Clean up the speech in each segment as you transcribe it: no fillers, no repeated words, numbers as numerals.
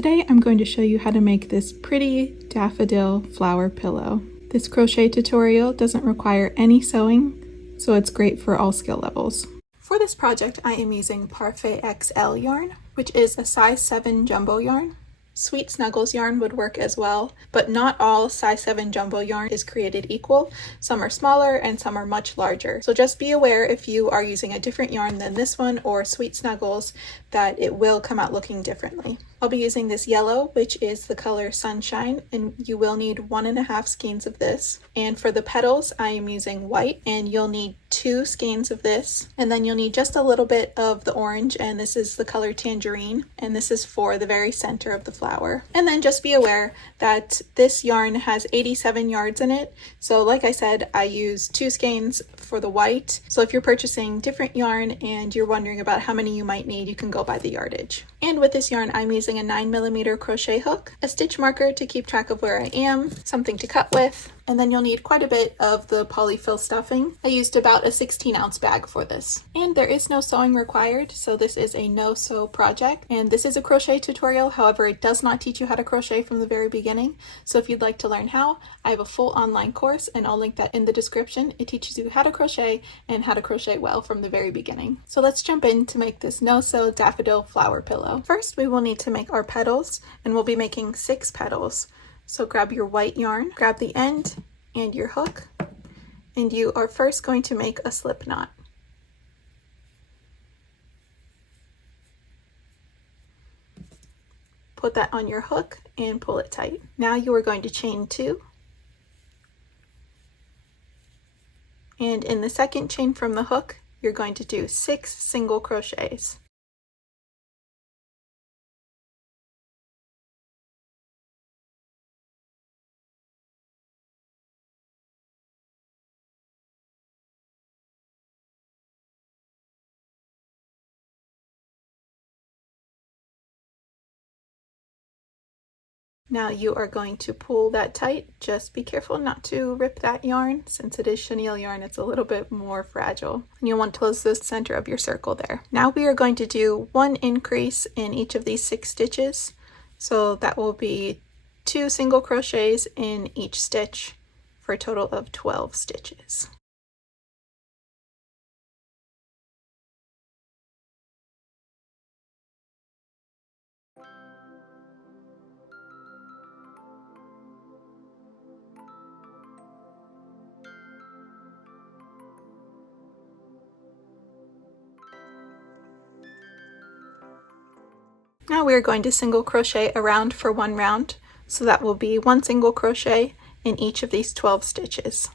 Today I'm going to show you how to make this pretty daffodil flower pillow. This crochet tutorial doesn't require any sewing, so it's great for all skill levels. For this project I am using Parfait XL yarn, which is a size 7 jumbo yarn. Sweet Snuggles yarn would work as well, but not all size 7 jumbo yarn is created equal. Some are smaller and some are much larger. So just be aware if you are using a different yarn than this one or Sweet Snuggles that it will come out looking differently. I'll be using this yellow, which is the color Sunshine, and you will need 1.5 skeins of this. And for the petals, I am using white, and you'll need 2 skeins of this. And then you'll need just a little bit of the orange, and this is the color Tangerine, and this is for the very center of the flower. And then just be aware that this yarn has 87 yards in it. So like I said, I use 2 skeins for the white. So if you're purchasing different yarn and you're wondering about how many you might need, you can go by the yardage. And with this yarn, I'm using a 9mm crochet hook, a stitch marker to keep track of where I am, something to cut with, and then you'll need quite a bit of the polyfill stuffing. I used about a 16-ounce bag for this. And there is no sewing required, so this is a no-sew project. And this is a crochet tutorial, however, it does not teach you how to crochet from the very beginning. So if you'd like to learn how, I have a full online course, and I'll link that in the description. It teaches you how to crochet and how to crochet well from the very beginning. So let's jump in to make this no-sew daffodil flower pillow. First, we will need to make our petals, and we'll be making 6 petals. So grab your white yarn, grab the end and your hook, and you are first going to make a slip knot. Put that on your hook and pull it tight. Now you are going to chain 2. And in the second chain from the hook, you're going to do 6 single crochets. Now you are going to pull that tight. Just be careful not to rip that yarn. Since it is chenille yarn, it's a little bit more fragile. And you'll want to close the center of your circle there. Now we are going to do 1 increase in each of these 6 stitches. So that will be 2 single crochets in each stitch for a total of 12 stitches. Now we are going to single crochet around for 1 round, so that will be 1 single crochet in each of these 12 stitches.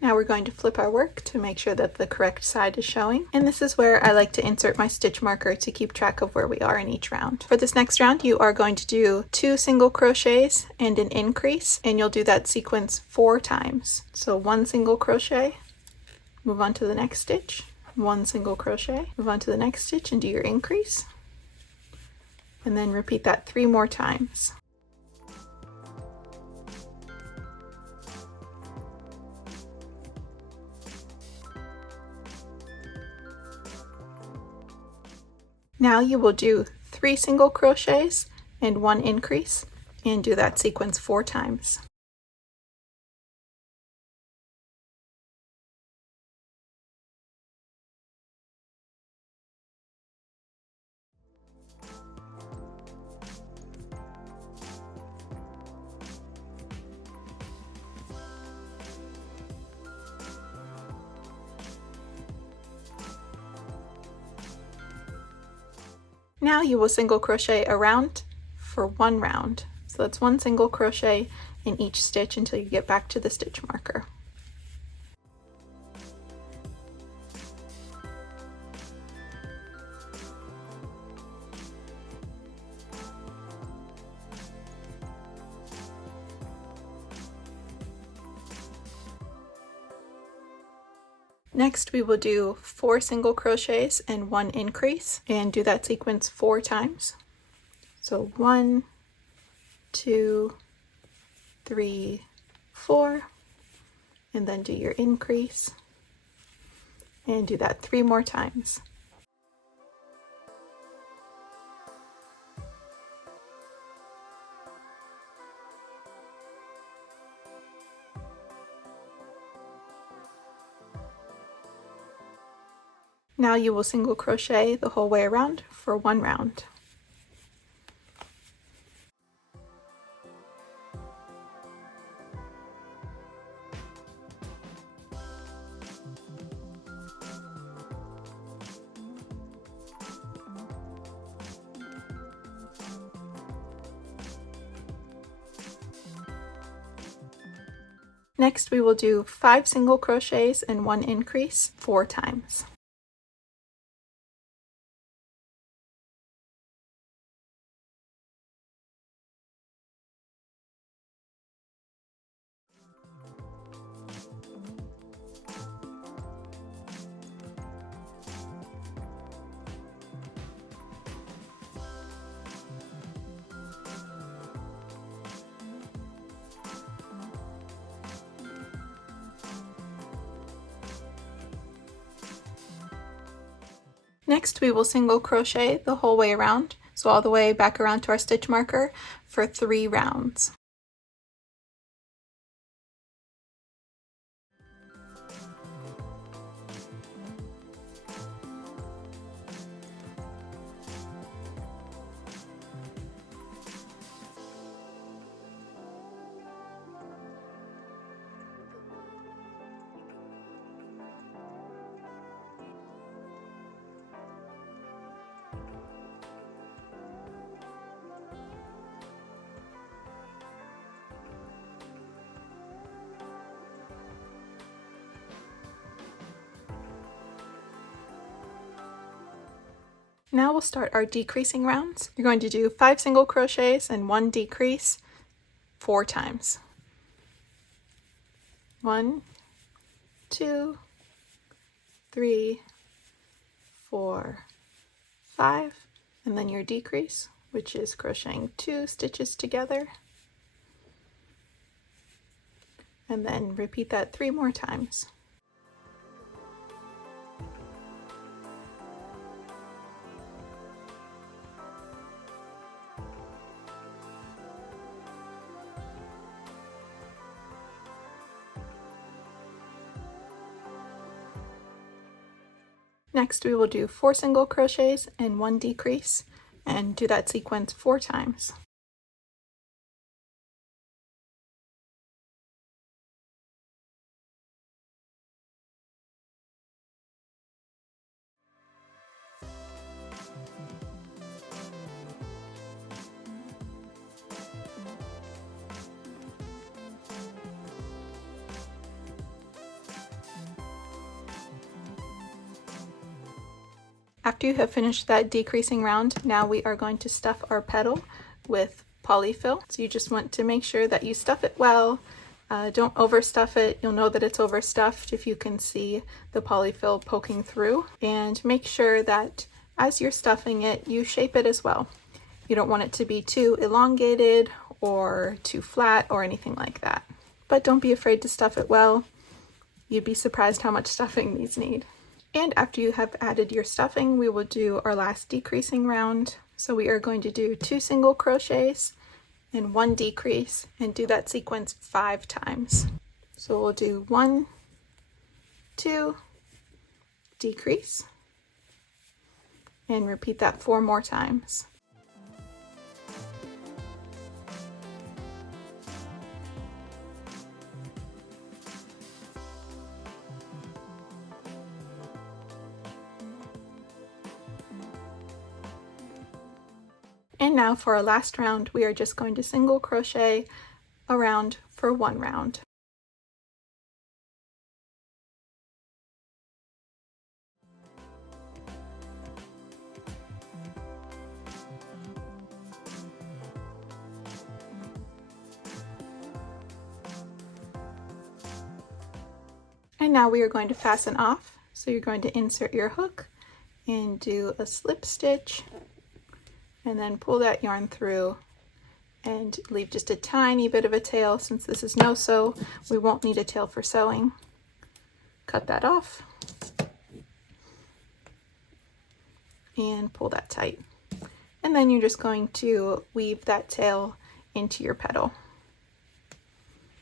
Now we're going to flip our work to make sure that the correct side is showing. And this is where I like to insert my stitch marker to keep track of where we are in each round. For this next round, you are going to do 2 single crochets and an increase, and you'll do that sequence 4 times. So 1 single crochet, move on to the next stitch, 1 single crochet, move on to the next stitch and do your increase. And then repeat that 3 more times. Now you will do 3 single crochets and 1 increase, and do that sequence 4 times. Now you will single crochet around for 1 round. So that's 1 single crochet in each stitch until you get back to the stitch marker. Next we will do 4 single crochets and 1 increase, and do that sequence 4 times. So 1, 2, 3, 4, and then do your increase and do that 3 more times. Now you will single crochet the whole way around for 1 round. Next we will do 5 single crochets and 1 increase 4 times. Next we will single crochet the whole way around, so all the way back around to our stitch marker for 3 rounds. Now we'll start our decreasing rounds. You're going to do 5 single crochets and 1 decrease 4 times. 1, 2, 3, 4, 5, and then your decrease, which is crocheting 2 stitches together. And then repeat that 3 more times. Next we will do 4 single crochets and 1 decrease and do that sequence 4 times. After you have finished that decreasing round, now we are going to stuff our petal with polyfill. So you just want to make sure that you stuff it well. Don't overstuff it. You'll know that it's overstuffed if you can see the polyfill poking through. And make sure that as you're stuffing it, you shape it as well. You don't want it to be too elongated or too flat or anything like that. But don't be afraid to stuff it well. You'd be surprised how much stuffing these need. And after you have added your stuffing, we will do our last decreasing round. So we are going to do 2 single crochets and 1 decrease and do that sequence 5 times. So we'll do 1, 2, decrease, and repeat that 4 more times. And now for our last round, we are just going to single crochet around for 1 round. And now we are going to fasten off. So you're going to insert your hook and do a slip stitch and then pull that yarn through and leave just a tiny bit of a tail. Since this is no sew, we won't need a tail for sewing. Cut that off and pull that tight. And then you're just going to weave that tail into your petal.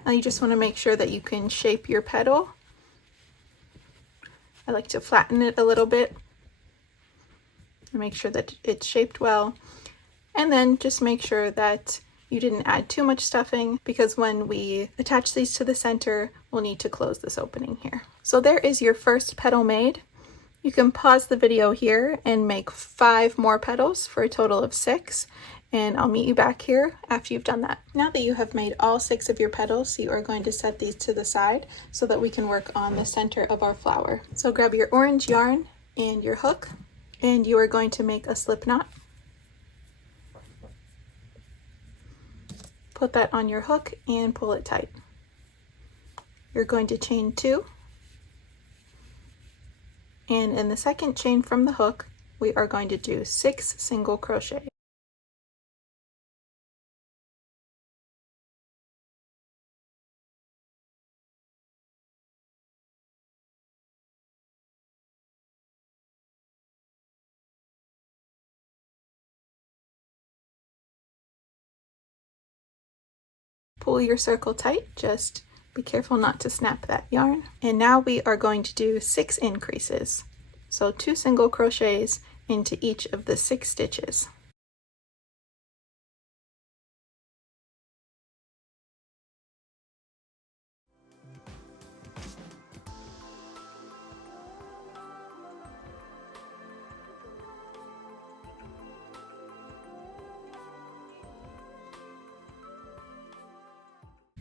Now you just want to make sure that you can shape your petal. I like to flatten it a little bit and make sure that it's shaped well. And then just make sure that you didn't add too much stuffing, because when we attach these to the center, we'll need to close this opening here. So there is your first petal made. You can pause the video here and make 5 more petals for a total of 6, and I'll meet you back here after you've done that. Now that you have made all 6 of your petals, you are going to set these to the side so that we can work on the center of our flower. So grab your orange yarn and your hook, and you are going to make a slip knot. Put that on your hook and pull it tight. You're going to chain 2. And in the second chain from the hook, we are going to do 6 single crochet. Pull your circle tight, just be careful not to snap that yarn. And now we are going to do 6 increases. So 2 single crochets into each of the 6 stitches.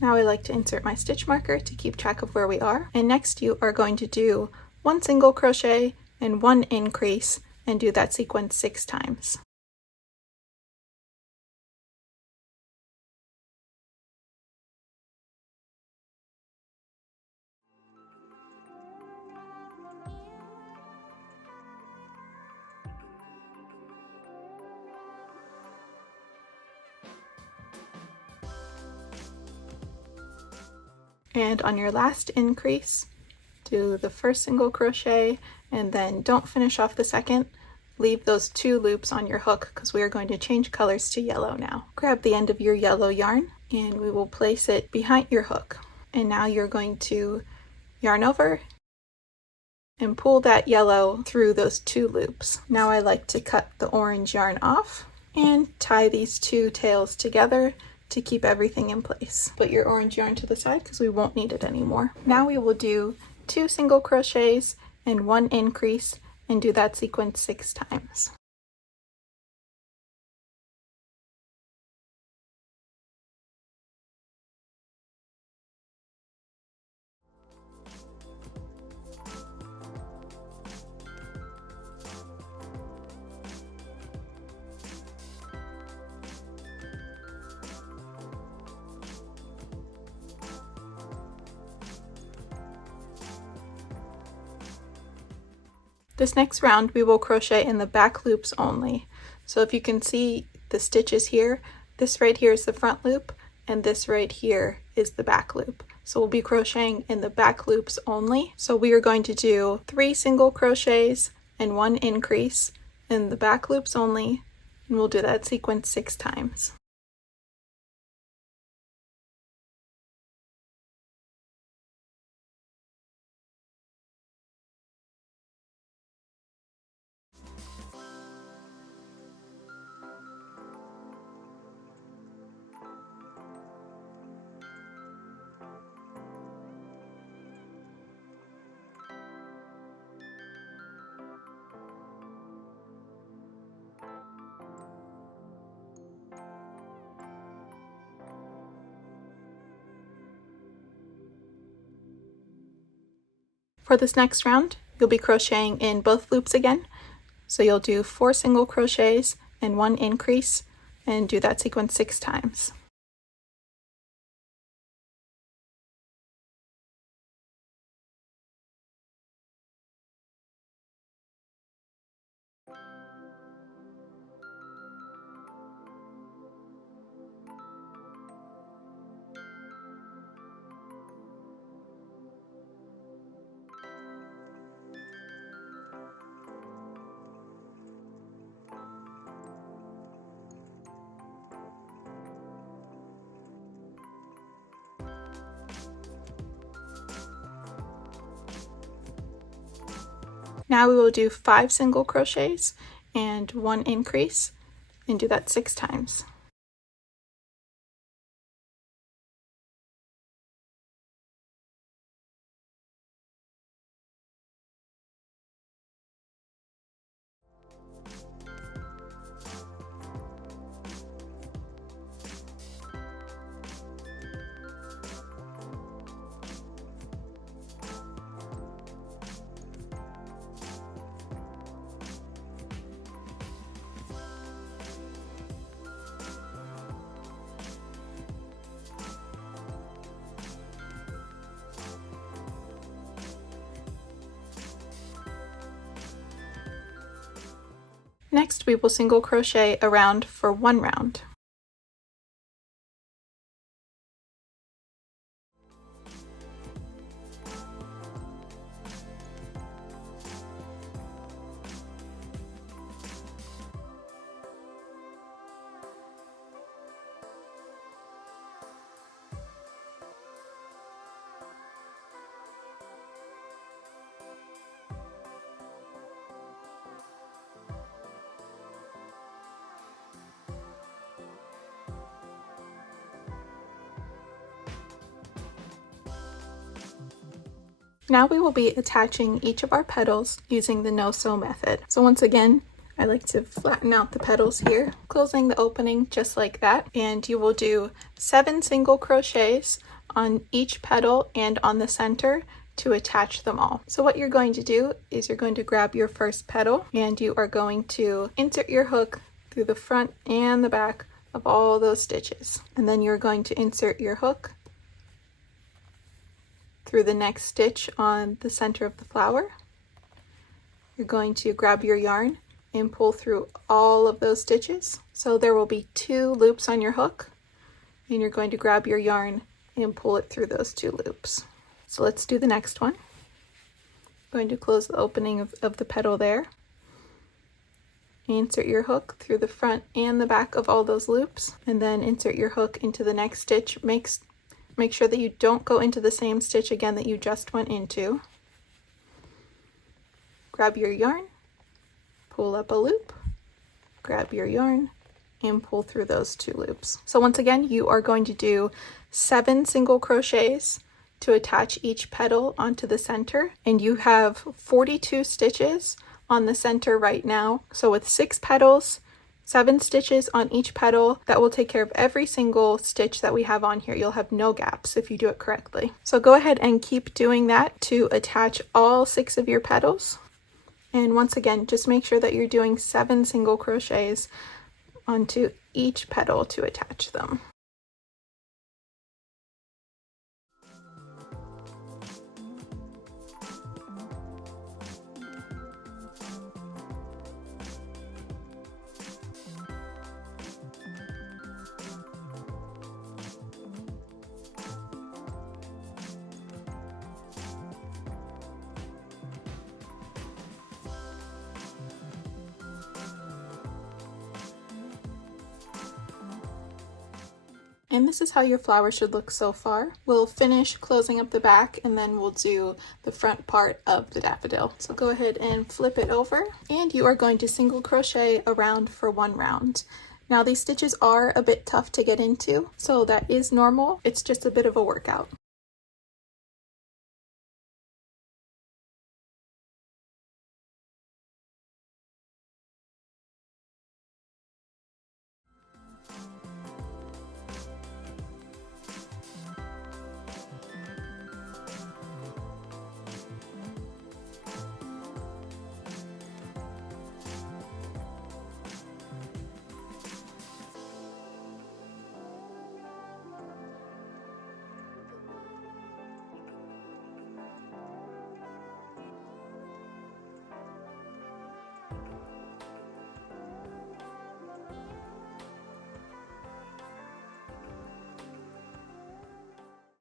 Now I like to insert my stitch marker to keep track of where we are. And next you are going to do 1 single crochet and 1 increase and do that sequence 6 times. And on your last increase, do the first single crochet and then don't finish off the second. Leave those 2 loops on your hook because we are going to change colors to yellow now. Grab the end of your yellow yarn and we will place it behind your hook. And now you're going to yarn over and pull that yellow through those 2 loops. Now I like to cut the orange yarn off and tie these 2 tails together to keep everything in place. Put your orange yarn to the side because we won't need it anymore. Now we will do 2 single crochets and 1 increase and do that sequence 6 times. This next round we will crochet in the back loops only. So if you can see the stitches here, this right here is the front loop and this right here is the back loop. So we'll be crocheting in the back loops only. So we are going to do 3 single crochets and 1 increase in the back loops only, and we'll do that sequence 6 times. For this next round, you'll be crocheting in both loops again. So you'll do 4 single crochets and 1 increase and do that sequence 6 times. Now we will do 5 single crochets and 1 increase, and do that 6 times. Next, we will single crochet around for 1 round. Now we will be attaching each of our petals using the no-sew method. So once again, I like to flatten out the petals here, closing the opening just like that, and you will do 7 single crochets on each petal and on the center to attach them all. So what you're going to do is you're going to grab your first petal and you are going to insert your hook through the front and the back of all those stitches, and then you're going to insert your hook through the next stitch on the center of the flower. You're going to grab your yarn and pull through all of those stitches. So there will be 2 loops on your hook, and you're going to grab your yarn and pull it through those 2 loops. So let's do the next one. I'm going to close the opening of the petal there. Insert your hook through the front and the back of all those loops, and then insert your hook into the next stitch. Make sure that you don't go into the same stitch again that you just went into. Grab your yarn, pull up a loop, grab your yarn, and pull through those 2 loops. So once again, you are going to do 7 single crochets to attach each petal onto the center, and you have 42 stitches on the center right now. So with 6 petals, 7 stitches on each petal, that will take care of every single stitch that we have on here. You'll have no gaps if you do it correctly. So go ahead and keep doing that to attach all 6 of your petals. And once again, just make sure that you're doing 7 single crochets onto each petal to attach them. And this is how your flower should look so far. We'll finish closing up the back and then we'll do the front part of the daffodil. So go ahead and flip it over, and you are going to single crochet around for 1 round. Now these stitches are a bit tough to get into, so that is normal. It's just a bit of a workout.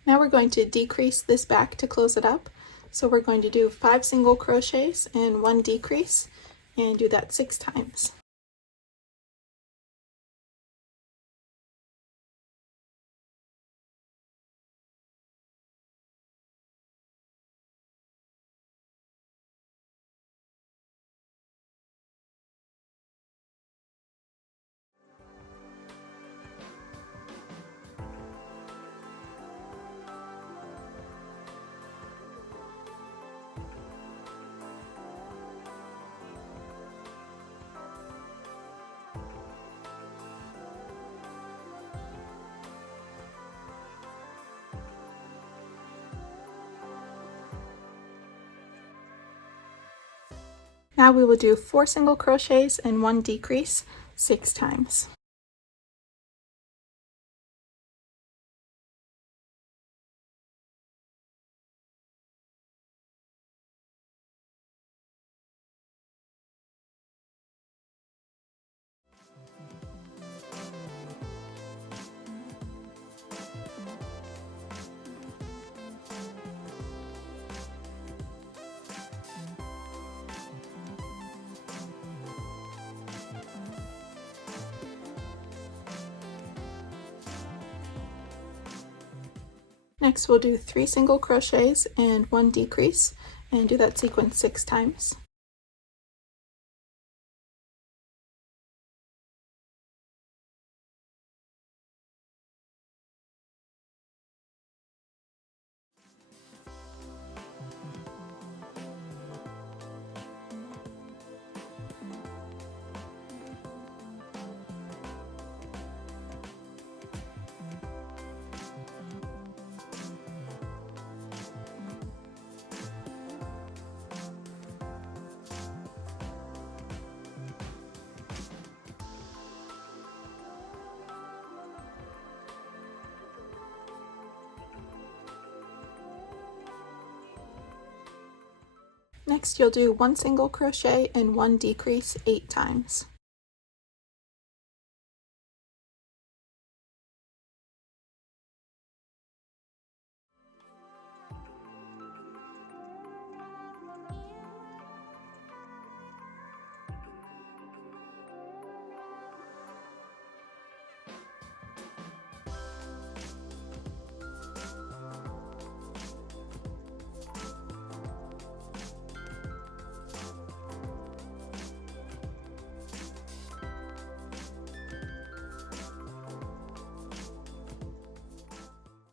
Now we're going to decrease this back to close it up. So we're going to do 5 single crochets and 1 decrease, and do that 6 times. Now we will do 4 single crochets and 1 decrease 6 times. Next we'll do 3 single crochets and 1 decrease, and do that sequence 6 times. Next you'll do 1 single crochet and 1 decrease 8 times.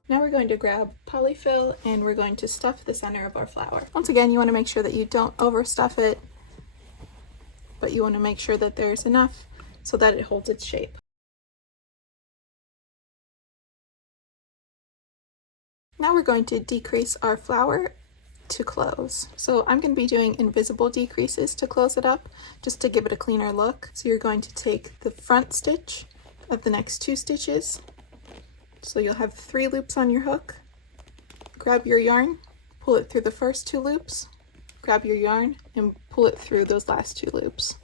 Now we're going to grab polyfill and we're going to stuff the center of our flower. Once again, you want to make sure that you don't overstuff it, but you want to make sure that there's enough so that it holds its shape. Now we're going to decrease our flower to close. So I'm going to be doing invisible decreases to close it up, just to give it a cleaner look. So you're going to take the front stitch of the next 2 stitches. So you'll have 3 loops on your hook. Grab your yarn, pull it through the first 2 loops, grab your yarn and pull it through those last 2 loops.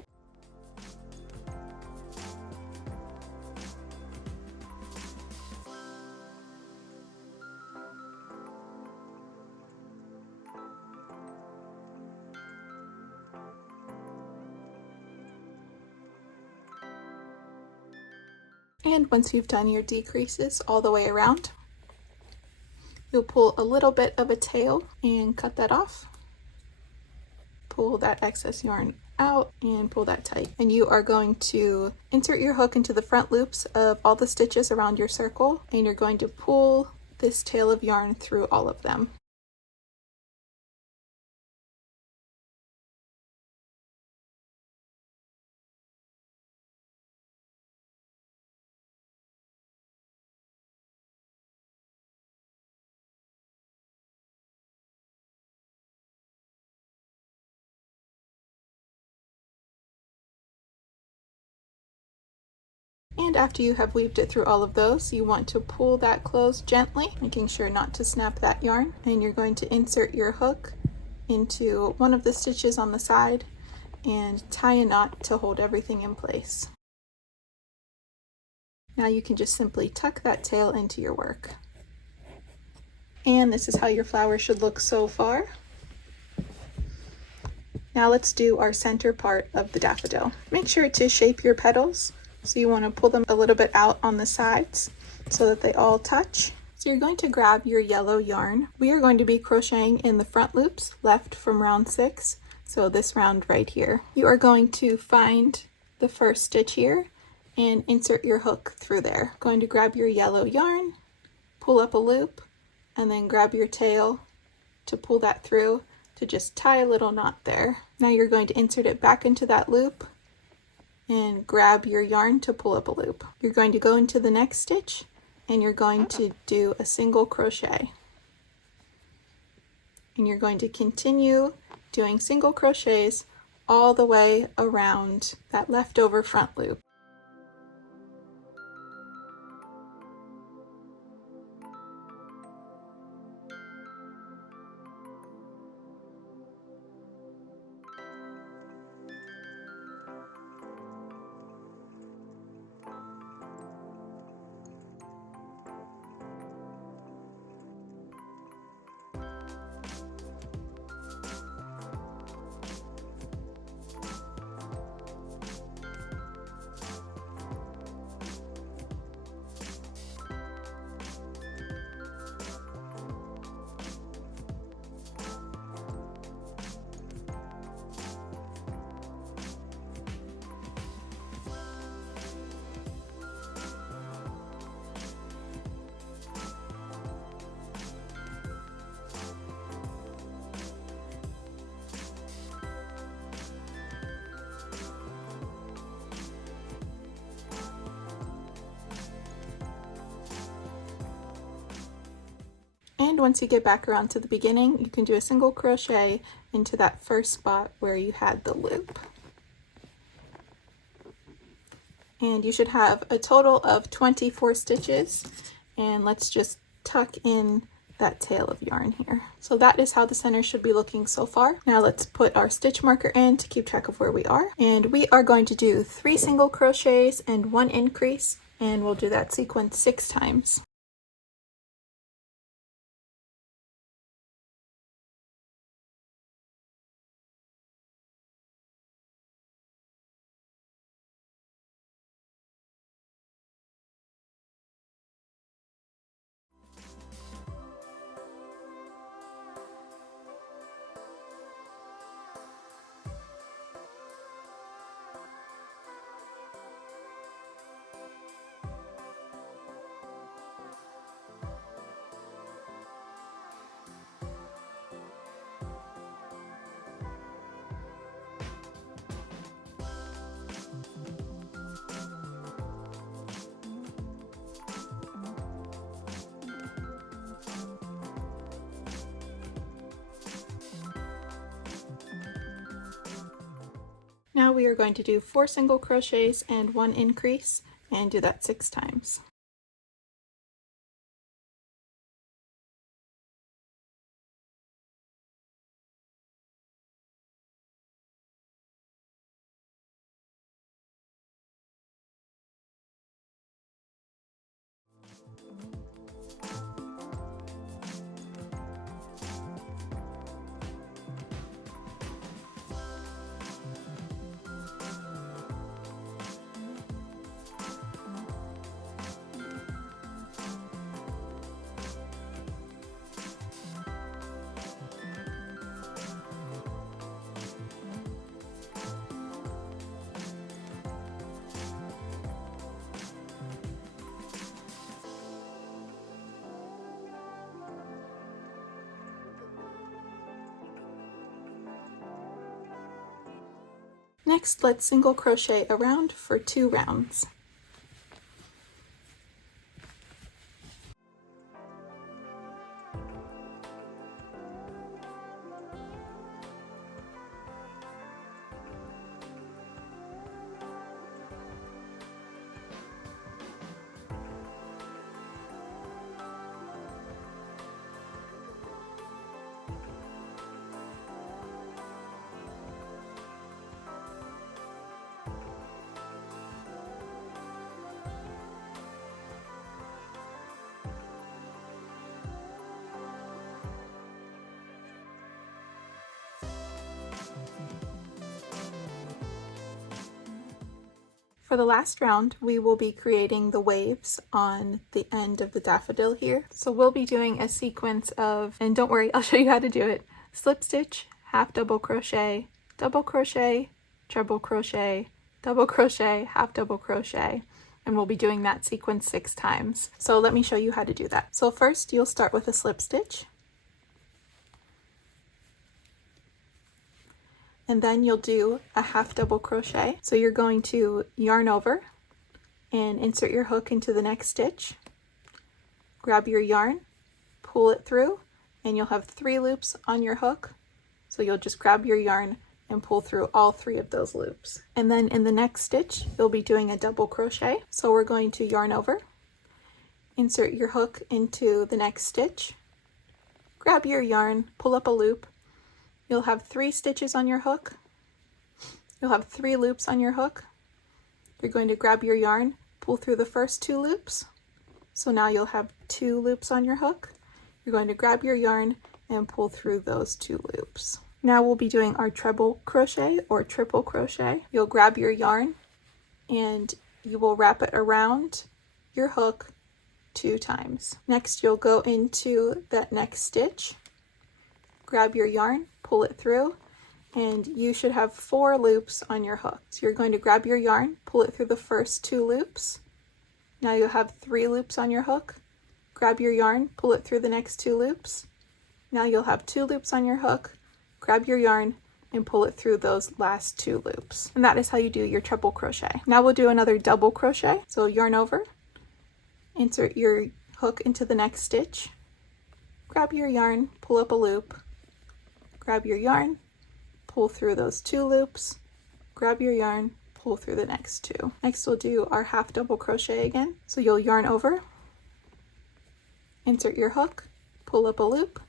And once you've done your decreases all the way around, you'll pull a little bit of a tail and cut that off. Pull that excess yarn out and pull that tight. And you are going to insert your hook into the front loops of all the stitches around your circle, and you're going to pull this tail of yarn through all of them. And after you have weaved it through all of those, you want to pull that closed gently, making sure not to snap that yarn. And you're going to insert your hook into one of the stitches on the side and tie a knot to hold everything in place. Now you can just simply tuck that tail into your work. And this is how your flower should look so far. Now let's do our center part of the daffodil. Make sure to shape your petals. So you want to pull them a little bit out on the sides so that they all touch. So you're going to grab your yellow yarn. We are going to be crocheting in the front loops left from round 6. So this round right here. You are going to find the first stitch here and insert your hook through there. Going to grab your yellow yarn, pull up a loop, and then grab your tail to pull that through to just tie a little knot there. Now you're going to insert it back into that loop and grab your yarn to pull up a loop. You're going to go into the next stitch and you're going to do a single crochet. And you're going to continue doing single crochets all the way around that leftover front loop. And once you get back around to the beginning, you can do a single crochet into that first spot where you had the loop. And you should have a total of 24 stitches. And let's just tuck in that tail of yarn here. So that is how the center should be looking so far. Now let's put our stitch marker in to keep track of where we are. And we are going to do 3 single crochets and 1 increase, and we'll do that sequence 6 times. Now we are going to do 4 single crochets and 1 increase, and do that 6 times. Next, let's single crochet around for 2 rounds. For the last round, we will be creating the waves on the end of the daffodil here. So we'll be doing a sequence of, and don't worry, I'll show you how to do it, slip stitch, half double crochet, treble crochet, double crochet, half double crochet, and we'll be doing that sequence 6 times. So let me show you how to do that. So first you'll start with a slip stitch, and then you'll do a half double crochet. So you're going to yarn over and insert your hook into the next stitch, grab your yarn, pull it through, and you'll have 3 loops on your hook. So you'll just grab your yarn and pull through all 3 of those loops. And then in the next stitch, you'll be doing a double crochet. So we're going to yarn over, insert your hook into the next stitch, grab your yarn, pull up a loop. You'll have 3 stitches on your hook. You'll have 3 loops on your hook. You're going to grab your yarn, pull through the first 2 loops. So now you'll have 2 loops on your hook. You're going to grab your yarn and pull through those 2 loops. Now we'll be doing our treble crochet or triple crochet. You'll grab your yarn and you will wrap it around your hook 2 times. Next, you'll go into that next stitch, grab your yarn, pull it through, and you should have 4 loops on your hook. So you're going to grab your yarn, pull it through the first 2 loops. Now you'll have 3 loops on your hook. Grab your yarn, pull it through the next 2 loops. Now you'll have 2 loops on your hook. Grab your yarn and pull it through those last 2 loops. And that is how you do your triple crochet. Now we'll do another double crochet. So yarn over, insert your hook into the next stitch, grab your yarn, pull up a loop, grab your yarn, pull through those 2 loops, grab your yarn, pull through the next 2. Next we'll do our half double crochet again. So you'll yarn over, insert your hook, pull up a loop,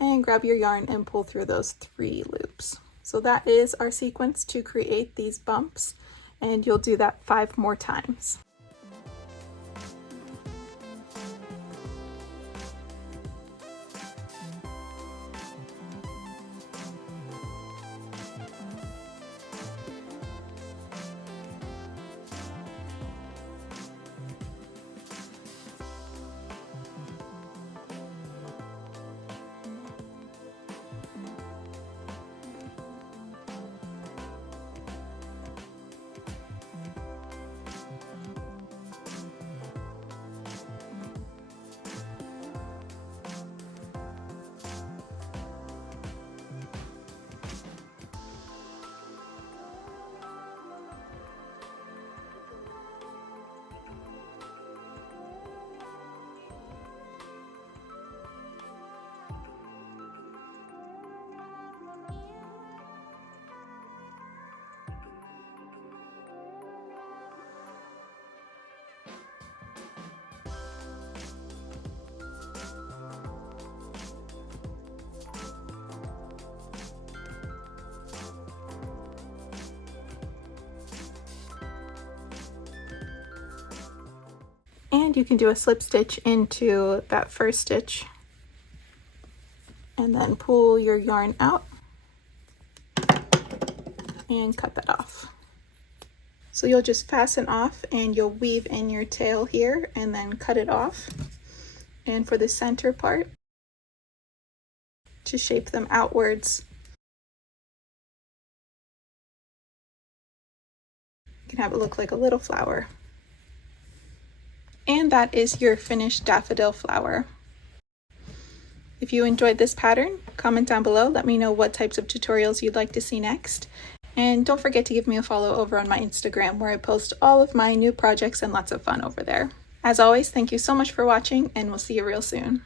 and grab your yarn and pull through those 3 loops. So that is our sequence to create these bumps, and you'll do that 5 more times. And you can do a slip stitch into that first stitch and then pull your yarn out and cut that off. So you'll just fasten off and you'll weave in your tail here and then cut it off. And for the center part, to shape them outwards, you can have it look like a little flower. And that is your finished daffodil flower. If you enjoyed this pattern, comment down below, let me know what types of tutorials you'd like to see next. And don't forget to give me a follow over on my Instagram, where I post all of my new projects and lots of fun over there. As always, thank you so much for watching, and we'll see you real soon.